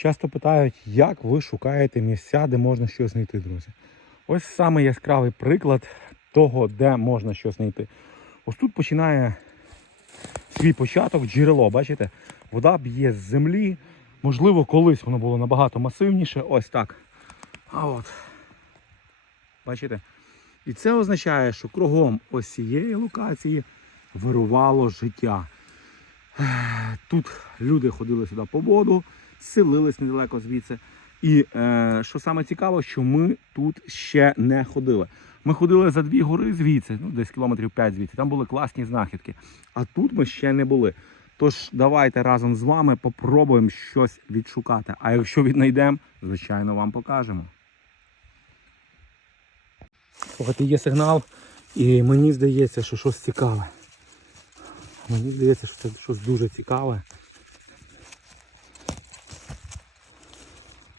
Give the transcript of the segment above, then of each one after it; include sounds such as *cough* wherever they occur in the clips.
Часто питають, як ви шукаєте місця, де можна щось знайти, друзі. Ось саме яскравий приклад того, де можна щось знайти. Ось тут починає свій початок джерело, бачите? Вода б'є з землі. Можливо, колись воно було набагато масивніше. Ось так. А от. Бачите? І це означає, що кругом ось цієї локації вирувало життя. Тут люди ходили сюди по воду, селились недалеко звідси. І е, що саме цікаво, що ми тут ще не ходили. Ми ходили за дві гори звідси, ну десь кілометрів 5 звідси. Там були класні знахідки. А тут ми ще не були. Тож давайте разом з вами попробуємо щось відшукати. А якщо віднайдемо, звичайно, вам покажемо. Слухайте, є сигнал, і мені здається, що щось цікаве. Мені здається, що це щось дуже цікаве.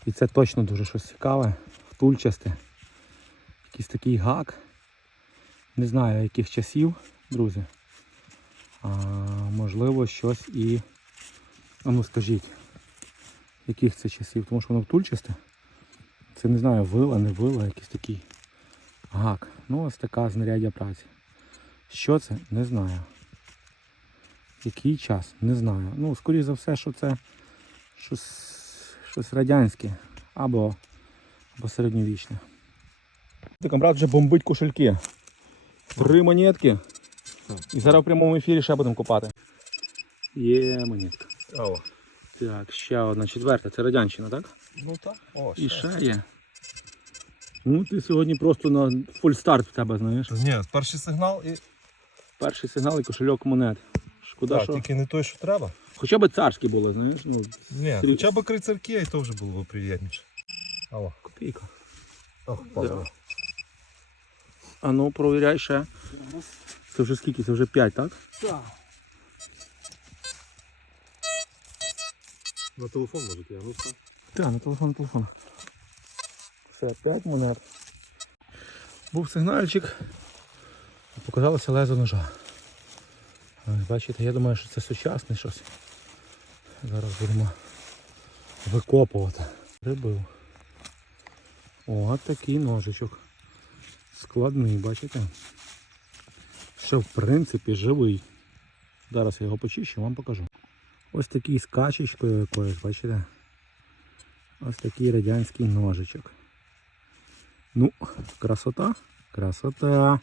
І це точно дуже щось цікаве, втульчасте. Якийсь такий гак. Не знаю яких часів, друзі. А, можливо, щось і. А ну скажіть, яких це часів? Тому що воно втульчасте. Це не знаю, вила, не вила, якийсь такий гак. Ну, ось така знаряддя праці. Що це? Не знаю. Який час? Не знаю. Ну, скоріше за все, що це щось, щось радянське або, або середньовічне. Камрад вже бомбить кошельки. Три монетки. І зараз в прямому ефірі ще будемо копати. Є монетка. О, Так, ще одна четверта. Це радянщина, так? ну так. О, І ще є. Ну, ти сьогодні просто на фуль старт в тебе, знаєш. Ні, перший сигнал і. Перший сигнал і кошельок монет. Шкода, Так, що. тільки не той, що треба. Хоча б царські були, знаєш. Ну, Ні, Три. хоча б крицарки, і то вже було б приємніше. Алло. копійка. Ох, Да. А ну, провіряй ще. Це вже скільки? Це вже 5, так? Так. На телефон можете, я ну. Так, на телефон, на телефон. Все, 5 монет. Був сигнальчик. Показалося лезо ножа. Ось, Бачите, я думаю, що це сучасне щось. Зараз будемо викопувати. Прибив. О, такий ножичок. Складний, бачите? Ще в принципі живий. Зараз я його почищу, вам покажу. Ось такий з качечкою якоюсь, бачите? Ось такий радянський ножичок. Ну, красота, красота.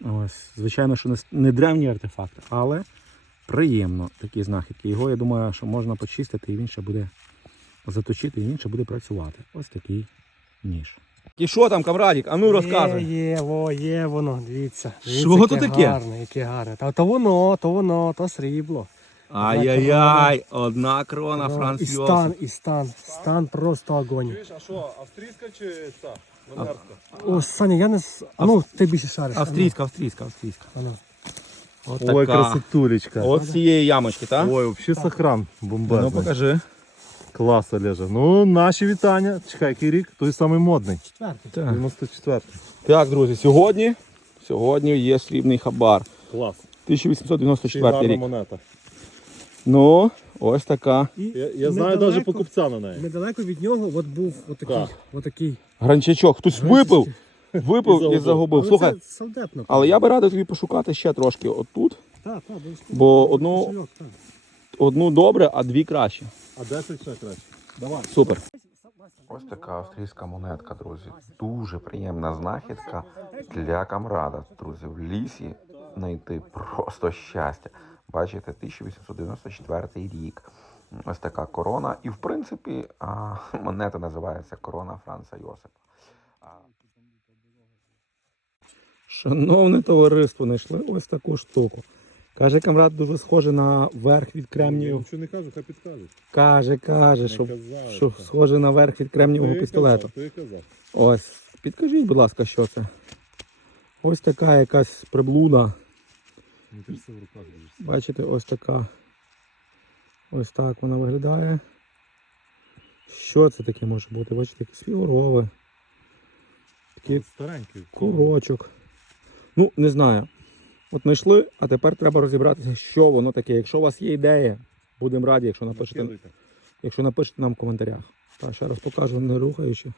Ось, звичайно, що не, древній артефакт, але приємно такі знахідки. Його, я думаю, що можна почистити і він ще буде заточити, і він ще буде працювати. Ось такий ніж. І що там, камрадік? А ну Є, є, во, є воно, дивіться. Що то таке? Гарне, яке гарне. Та то воно, то воно, то срібло. Ай-яй-яй, одна крона, Франц і стан, і стан, стан просто огонь. Чуєш, а що, австрійська чи ця? Монерська? О, Саня, я не... с- А ну, ти більше шариш. ну, Австрійська, австрійська, австрійська. а ну. От Ой, красотулечка. От з цієї ямочки, так? Ой, взагалі сохран Ну покажи. Клас, Олежа. Ну, наші вітання. Чекай, який рік? Той самий модний. Четвертий. Так. 94 Так, друзі, сьогодні, сьогодні є срібний хабар. Клас. 1894 рік. монета. Ну, ось така. І Я, я знаю недалеко- навіть покупця на неї. Недалеко від нього от був отакий, Так. отакий. Гранчачок. Хтось випив, випив і загубив. Але Слухай, це солдатно. але я би радив тобі пошукати ще трошки отут. Так, так. Бо одну- Кошельок, так. Одну добре, а дві краще. А 10 ще краще. Давай. Супер. Ось така австрійська монетка, друзі. Дуже приємна знахідка для камрада. Друзі, в лісі знайти просто щастя. Бачите, 1894 рік. Ось така корона. І в принципі, а, *laughs* монета називається корона Франца Йосипа. Шановне товариство, знайшли ось таку штуку. Каже, камрад дуже схоже на верх від кремнію. нічого не кажу, хай підкажуть. Каже, каже, що, що так. схоже на верх від кремнієвого пістолету. Ти казав. Ось, підкажіть, будь ласка, що це? Ось така якась приблуда. В руках. Бачите, ось така. Ось так вона виглядає. Що це таке може бути? Бачите, якесь фігурове. Такий Старенький. курочок. Ну, не знаю. От знайшли, а тепер треба розібратися, що воно таке. Якщо у вас є ідея, будемо раді, якщо напишете, Якщо напишете нам в коментарях. Так, ще раз покажу, не рухаючи.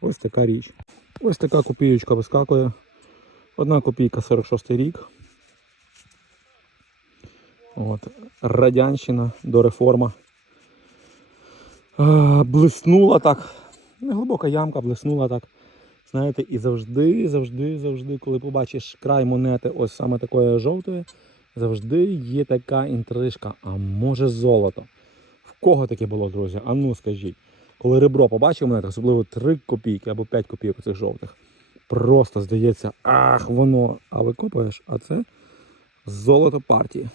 Ось така річ. Ось така копійочка вискакує. Одна копійка 46 рік. От. Радянщина до реформа. А, блиснула так. Не глибока ямка, блиснула так. Знаєте, і завжди, завжди, завжди, коли побачиш край монети, ось саме такої жовтої, завжди є така інтрижка. А може золото? В кого таке було, друзі? А ну скажіть. Коли ребро побачив монету, особливо 3 копійки або 5 копійок цих жовтих, просто здається, ах, воно, а викопаєш, а це золото партії.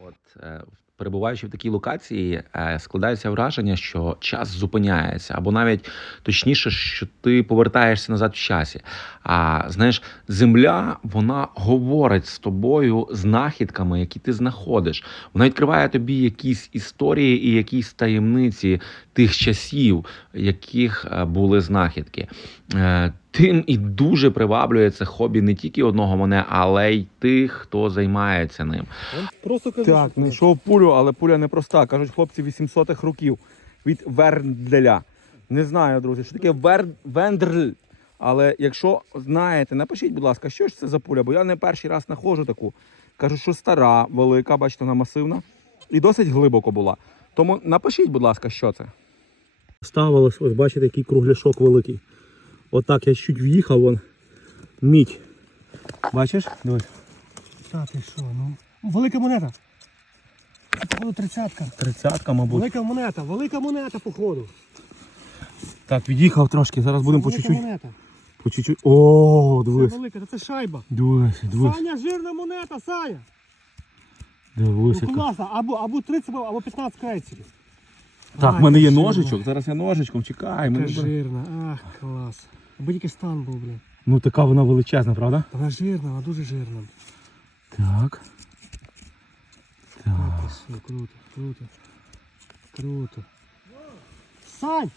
От е, перебуваючи в такій локації, е, складається враження, що час зупиняється, або навіть точніше, що ти повертаєшся назад в часі. А знаєш, земля вона говорить з тобою знахідками, які ти знаходиш. Вона відкриває тобі якісь історії і якісь таємниці тих часів, яких е, були знахідки. Тим і дуже приваблює це хобі не тільки одного мене, але й тих, хто займається ним. Просто кажу, Так, знайшов пулю, але пуля не проста. Кажуть хлопці 800-х років від Вернделя. Не знаю, друзі, що таке вер... Вендрль. Але якщо знаєте, напишіть, будь ласка, що ж це за пуля, бо я не перший раз знаходжу таку. Кажуть, що стара, велика, бачите, вона масивна і досить глибоко була. Тому напишіть, будь ласка, що це. Ставилось, ось бачите, який кругляшок великий. Отак я чуть в'їхав, вон мідь. Бачиш? Дивись. Та ти що, ну. Велика монета. Походу, тридцятка. Тридцятка, мабуть. Велика монета, велика монета, походу. Так, від'їхав трошки, зараз будемо по Велика чуть-чуть. монета. По чуть-чуть. О, Це дивись. велика, та це шайба. Дивись, дивись. Саня, жирна монета, Саня. Дивись. Ну яка. класно, або, або 30, або 15 крейцерів. Так, в мене є ножичок. Зараз я ножичком чекай. Яка Мені... жирна, ах, клас. Тільки стан був, блін. Ну така вона величезна, правда? Вона жирна, вона дуже жирна. Так. Та Так. що, круто, круто. Круто. Сань!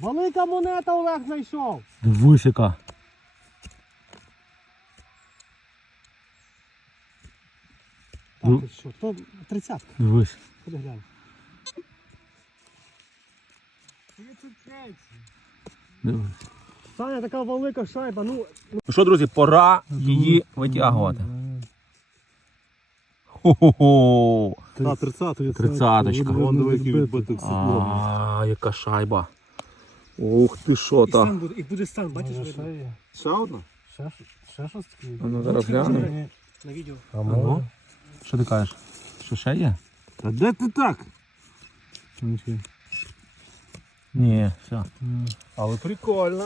Велика монета Олег знайшов. Дивись яка. Ну. Так, ти що, то тридцятка. Дивись. Ходи глянь. Дивись. Саня, така велика шайба, ну, Ну що, друзі, пора її витягувати. Хо-хо-хо. Та, 30 Тридцяточка. Вон диви, відбиток стеклом. А, яка шайба. Ух ти що і та. стан буде, і буде стан, бачиш, видно. Ще одна? Ще, ще щось таке. А ну, зараз глянемо. На відео. А ну? Що ти кажеш? Що ще є? Та де ти так? Ні, все. Але прикольно.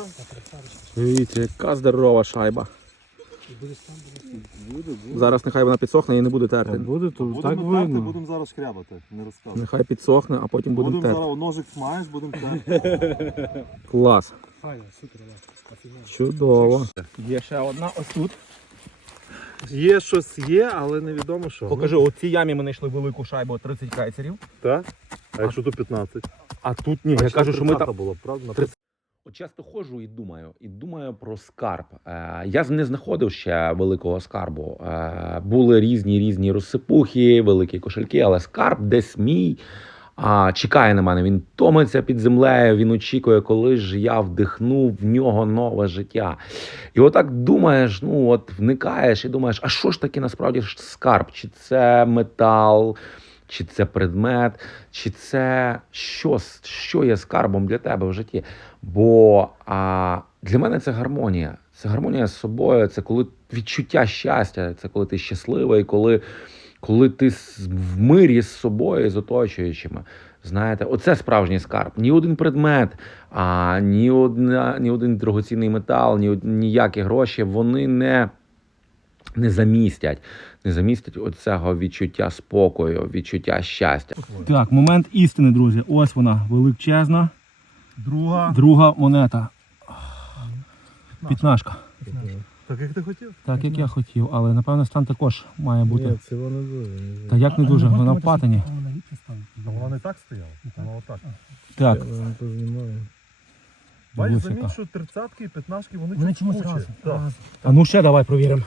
Дивіться, яка здорова шайба. Буде буде. Зараз нехай вона підсохне і не буде терти. Буде, то Будемо терти, будемо зараз шкрябати, не розказуй. Нехай підсохне, а потім будемо Будемо терти. зараз ножик маєш, будемо терти. Клас. Файно, супер, Чудово. Є ще одна ось тут. Є щось є, але невідомо що. Покажи, у цій ямі ми знайшли велику шайбу 30 кайцерів. Так? А якщо тут 15? А тут ні. Я кажу, що ми там. було, правда? От часто ходжу і думаю, і думаю про скарб. Е, я не знаходив ще великого скарбу. Е, були різні різні розсипухи, великі кошельки, але скарб десь мій. А, чекає на мене, він томиться під землею, він очікує, коли ж я вдихну в нього нове життя. І отак думаєш, ну от вникаєш і думаєш, а що ж таке насправді скарб? Чи це метал, чи це предмет, чи це що, що є скарбом для тебе в житті? Бо а, для мене це гармонія. Це гармонія з собою, це коли відчуття щастя, це коли ти щасливий, коли, коли ти в мирі з собою, з оточуючими. Знаєте, оце справжній скарб. Ні один предмет, а ні, одна, ні один дорогоцінний метал, ні, ніякі гроші вони не, не замістять. Не замістять оцього відчуття спокою, відчуття щастя. Так, момент істини, друзі. Ось вона, величезна. Друга. Друга монета. Пітнашка. Так як ти хотів? Так, як я хотів, але напевно стан також має бути. це воно дуже. Та як не дуже, вона в патині. Вона не так стояла, вона отак. Так, Бачиш, заміть, що тридцятки і п'ятнашки, вони, Вони чомусь а ну ще давай провіримо.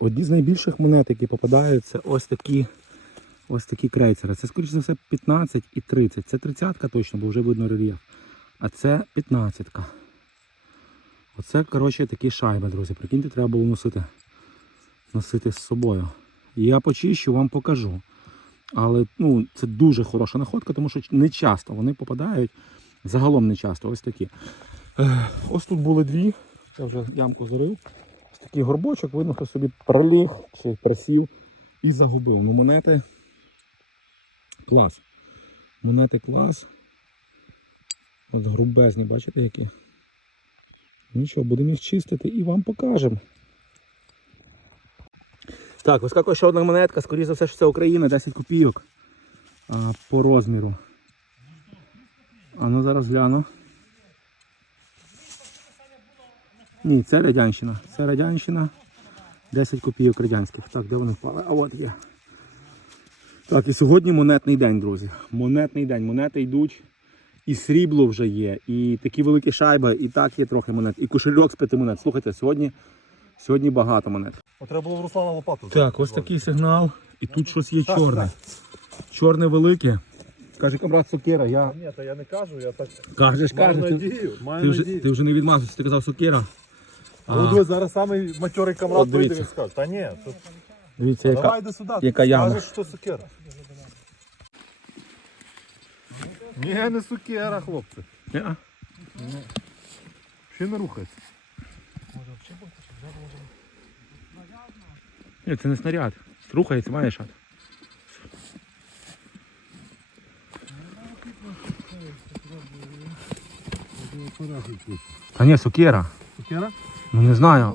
Одні з найбільших монет, які попадають, це ось такі, ось такі крейсери. Це, скоріш за все, 15 і 30. Це 30-ка точно, бо вже видно рельєф. А це 15-ка. Оце, коротше, такі шайби, друзі. Прикиньте, треба було носити, носити з собою. Я почищу, вам покажу. Але ну, це дуже хороша находка, тому що не часто вони попадають. Загалом не часто, ось такі. Ось тут були дві. Я вже ямку зарив. Такий горбочок, видно, хто собі проліг чи просів і загубив. Ну, монети клас. Монети клас. От грубезні, бачите які? Нічого, будемо їх чистити і вам покажемо. Так, вискакує ще одна монетка, скоріше за все, що це Україна, 10 копійок а, по розміру. А ну зараз гляну. Ні, це радянщина. Це радянщина. 10 копійок радянських. Так, де вони впали? А от є. Так, і сьогодні монетний день, друзі. Монетний день. Монети йдуть. І срібло вже є, і такі великі шайби, і так є трохи монет. І кошельок з п'яти монет. Слухайте, сьогодні, сьогодні багато монет. От треба було в Руслана лопату. Так, ось такий сигнал. І тут щось є чорне. Чорне велике. Каже камрад Сокира, я. Ні, та я не кажу, я так Кажеш, маю кажеш. Ти, надію, маю ти, вже, надію. ти вже не відмазуєшся, ти казав Сокира. А от дивись, зараз самий матьорий От камрад дивіться. прийде і скаже, та ні, то, Дивіться, яка. давай йди сюди, яка ти яма. скажеш, що сукера. Ні, не сукера, хлопці. Ня. Ще не рухається. Ні, це не снаряд. Рухається, має шат. Та ні, сокира. Сукера? Ну не знаю.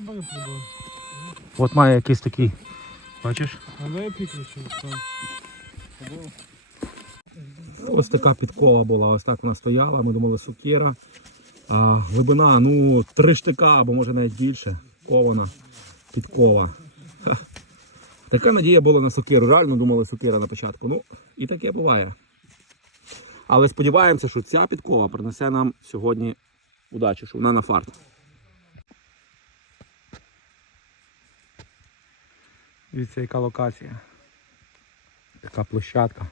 От має якийсь такий. Бачиш? Ось така підкова була, ось так вона стояла. Ми думали сокира. А, глибина, ну, три штика або може навіть більше. Кована підкова. Ха. Така надія була на сокиру. Реально думали сокира на початку. Ну, і таке буває. Але сподіваємося, що ця підкова принесе нам сьогодні удачу, що вона на фарт. Дивіться, яка локація. Така площадка.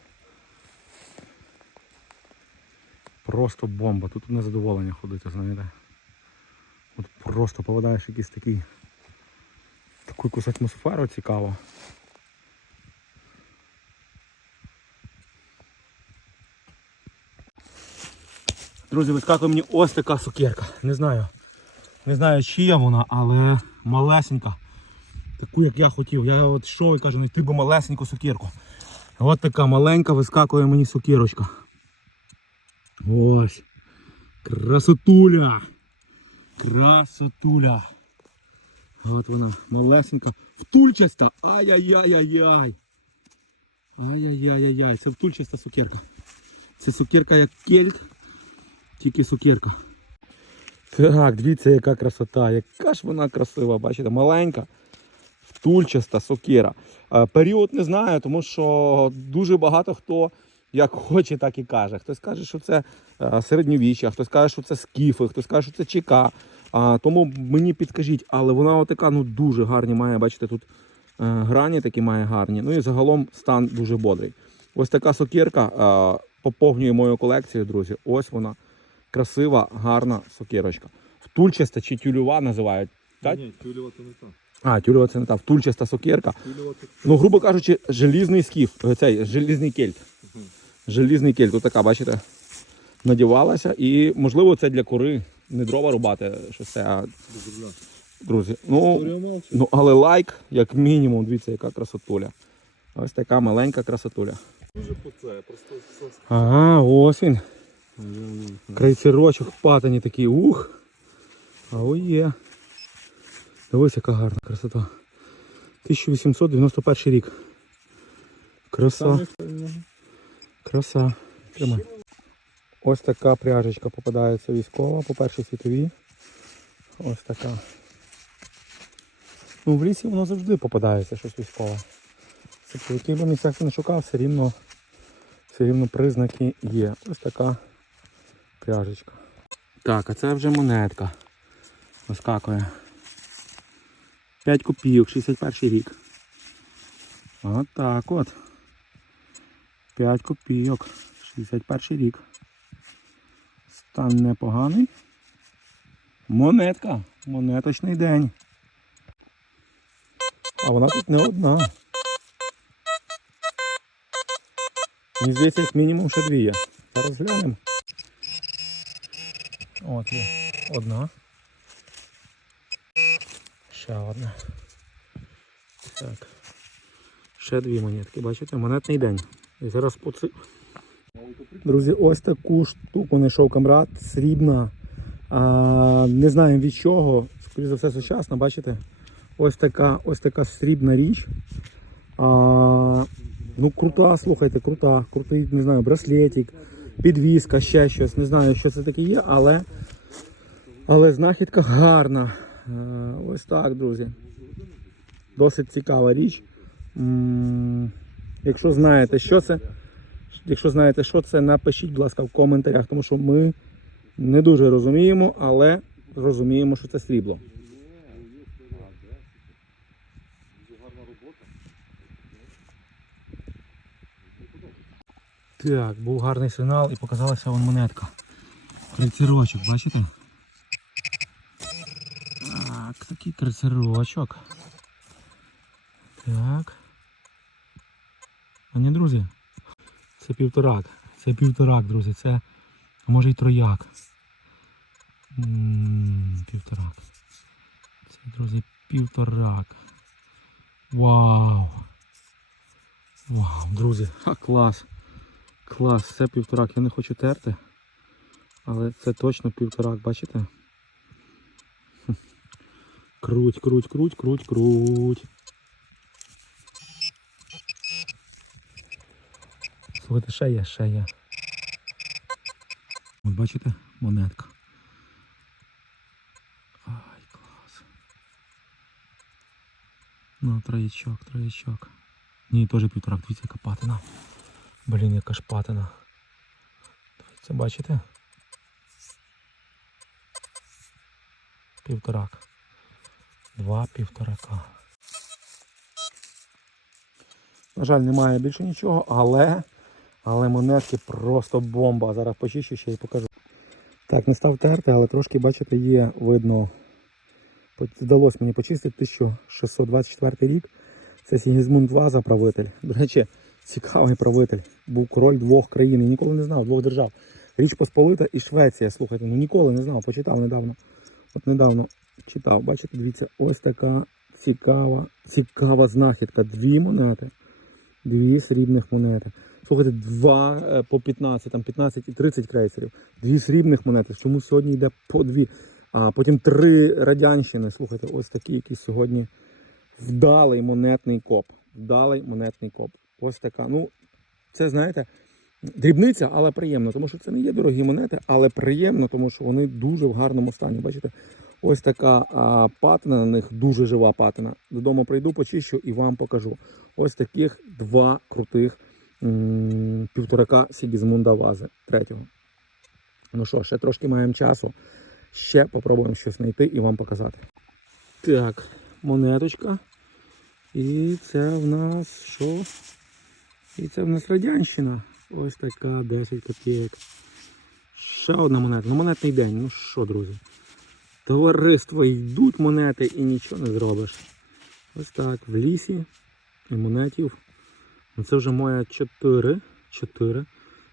Просто бомба. Тут одне задоволення ходити, знаєте. От просто попадаєш якийсь такий таку якусь атмосферу цікаво. Друзі, вискакує мені ось така сукерка. Не знаю. Не знаю, чия вона, але малесенька. Таку, як я хотів. Я от йшов і кажу, ну ти би малесеньку сукерку. От така маленька вискакує мені сукерочка. Ось. Красотуля. Красотуля. От вона, малесенька. Втульчаста. Ай-яй-яй-яй-яй. Ай-яй-яй-яй-яй. Це втульчаста сукерка. Це сукерка як кельт, тільки сукерка. Так, дивіться, яка красота. Яка ж вона красива, бачите, маленька, втульчаста сокира. Е, Період не знаю, тому що дуже багато хто як хоче, так і каже. Хтось каже, що це е, середньовіччя, хтось каже, що це скіфи, хтось каже, що це ЧК. Тому мені підкажіть, але вона отака ну, дуже гарні має, бачите, тут е, грані такі має гарні. Ну і загалом стан дуже бодрий. Ось така сокирка поповнює мою колекцію, друзі. Ось вона. Красива, гарна сокирочка. Втульчаста чи тюлюва називають. Ні, тюлювати не так. А, тюльова це не та, втульчаста сокирка. Ну, грубо кажучи, желізний скіф, е, цей желізний кельт. Желізний кельт, от така, бачите, надівалася. І, можливо, це для кори, не дрова рубати, що це, а друзі. Ну, ну, але лайк, як мінімум, дивіться, яка красотуля. Ось така маленька красотуля. Дуже просто. Ага, ось він. Крейцерочок патані такий. Ух. А ой Дивись, яка гарна красота. 1891 рік. Краса. Краса. Тримай. Ось така пряжечка попадається військова по першій світовій. Ось така. Ну, в лісі воно завжди попадається щось військове. Це по яких би місцях ти не шукав, все рівно, все рівно признаки є. Ось така пряжечка. Так, а це вже монетка. Вискакує. 5 копійок, 61 рік. От так от. 5 копійок, 61 рік. Стан непоганий. Монетка. Монеточний день. А вона тут не одна. Мені здається, як мінімум ще дві є. Зараз глянемо. От є одна. Ще одна. Так. Ще дві монетки. Бачите, монетний день. І зараз поци... Друзі, ось таку штуку знайшов камрад, срібна. А, не знаємо від чого. Скоріше за все сучасна, бачите? Ось така, ось така срібна річ. А, ну, крута, слухайте, крута. Крутий, не знаю, браслетик, підвіска, ще щось. Не знаю, що це таке є, але, але знахідка гарна. Е, Ось так, друзі. Досить цікава річ. Якщо знаєте, що це, якщо знаєте, що це, напишіть, будь ласка, в коментарях, тому що ми не дуже розуміємо, але розуміємо, що це срібло. Так, був гарний сигнал і показалася вон монетка. Крицерочок, бачите? Так, такий крицерочок. Так. А ні, друзі. Це півторак. Це півторак, друзі. Це а може й трояк. М, Півторак. Це, друзі, півторак. Вау! Вау, друзі, ха, клас. Клас, це півторак. Я не хочу терти. Але це точно півторак, бачите? Круть, круть, круть, круть, круть. Слухайте, ще є. От бачите, монетка. Ай, клас. Ну, троєчок, троєчок. Ні, теж півторак, дивіться, яка патина. Блін, яка ж патина. Дивіться, бачите? Півторак. Два півторака. На жаль, немає більше нічого, але, але монетки просто бомба. Зараз почищу ще і покажу. Так, не став терти, але трошки, бачите, є видно. Вдалося мені почистити 1624 рік. Це Сігізмунд Ваза, правитель. До речі, цікавий правитель. Був король двох країн. Я ніколи не знав, двох держав. Річ Посполита і Швеція. Слухайте, ну ніколи не знав, почитав недавно. От недавно читав. Бачите, дивіться, ось така цікава, цікава знахідка. Дві монети. Дві срібних монети. Слухайте, два е, по 15, там 15 і 30 крейсерів. Дві срібних монети. Чому сьогодні йде по дві? А потім три радянщини. Слухайте, ось такі, які сьогодні вдалий монетний коп. Вдалий монетний коп. Ось така. Ну, це знаєте, дрібниця, але приємно, тому що це не є дорогі монети, але приємно, тому що вони дуже в гарному стані. Бачите, ось така а, патина на них, дуже жива патина. Додому прийду, почищу і вам покажу. Ось таких два крутих півторака Сігізмунда Вази третього. Ну що, ще трошки маємо часу. Ще попробуємо щось знайти і вам показати. Так, монеточка. І це в нас що? І це в нас радянщина. Ось така 10 копійок. Ще одна монета. Ну монетний день. Ну що, друзі? Товариство йдуть монети і нічого не зробиш. Ось так, в лісі і монетів. Ну це вже моя 4. 4.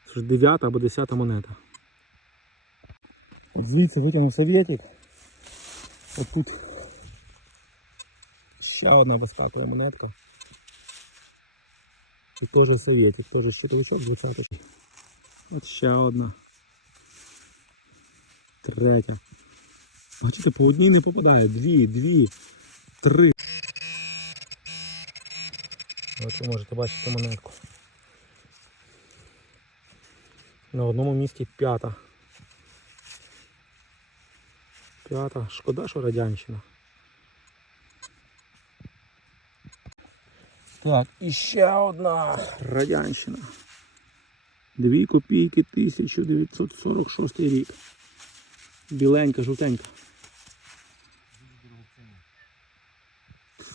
Це вже 9 або 10 монета. От звідси витягнув совєтик. От тут ще одна вискакує монетка. І теж совєтик, теж щитовичок 20 От ще одна. Третя. Бачите, по одній не попадає. Дві, дві, три. От ви можете бачити монетку. На одному місці п'ята. П'ята. Шкода, що радянщина. Так, і ще одна радянщина. Дві копійки 1946 рік. Біленька, жовтенька.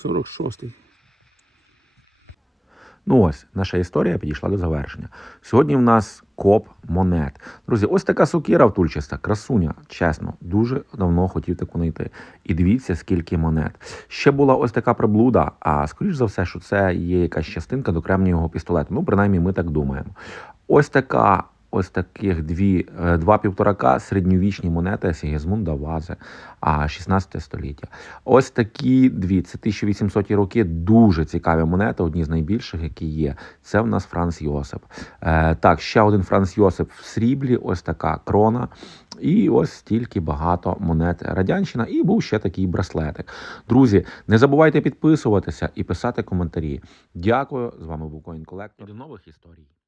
46-й. Ну ось, наша історія підійшла до завершення. Сьогодні в нас коп монет. Друзі, ось така сукіра втульчаста, красуня. Чесно, дуже давно хотів таку знайти. І дивіться, скільки монет. Ще була ось така приблуда, а скоріш за все, що це є якась частинка до кремнієвого пістолету. Ну, принаймні, ми так думаємо. Ось така. Ось таких дві, е, два півторака середньовічні монети Сігізмунда Вази, а 16 століття. Ось такі дві, це 1800 роки, дуже цікаві монети, одні з найбільших, які є. Це в нас Франц Йосип. Е, так, ще один Франц Йосип в сріблі, ось така крона. І ось стільки багато монет Радянщина, і був ще такий браслетик. Друзі, не забувайте підписуватися і писати коментарі. Дякую. З вами був Collector. І до нових історій.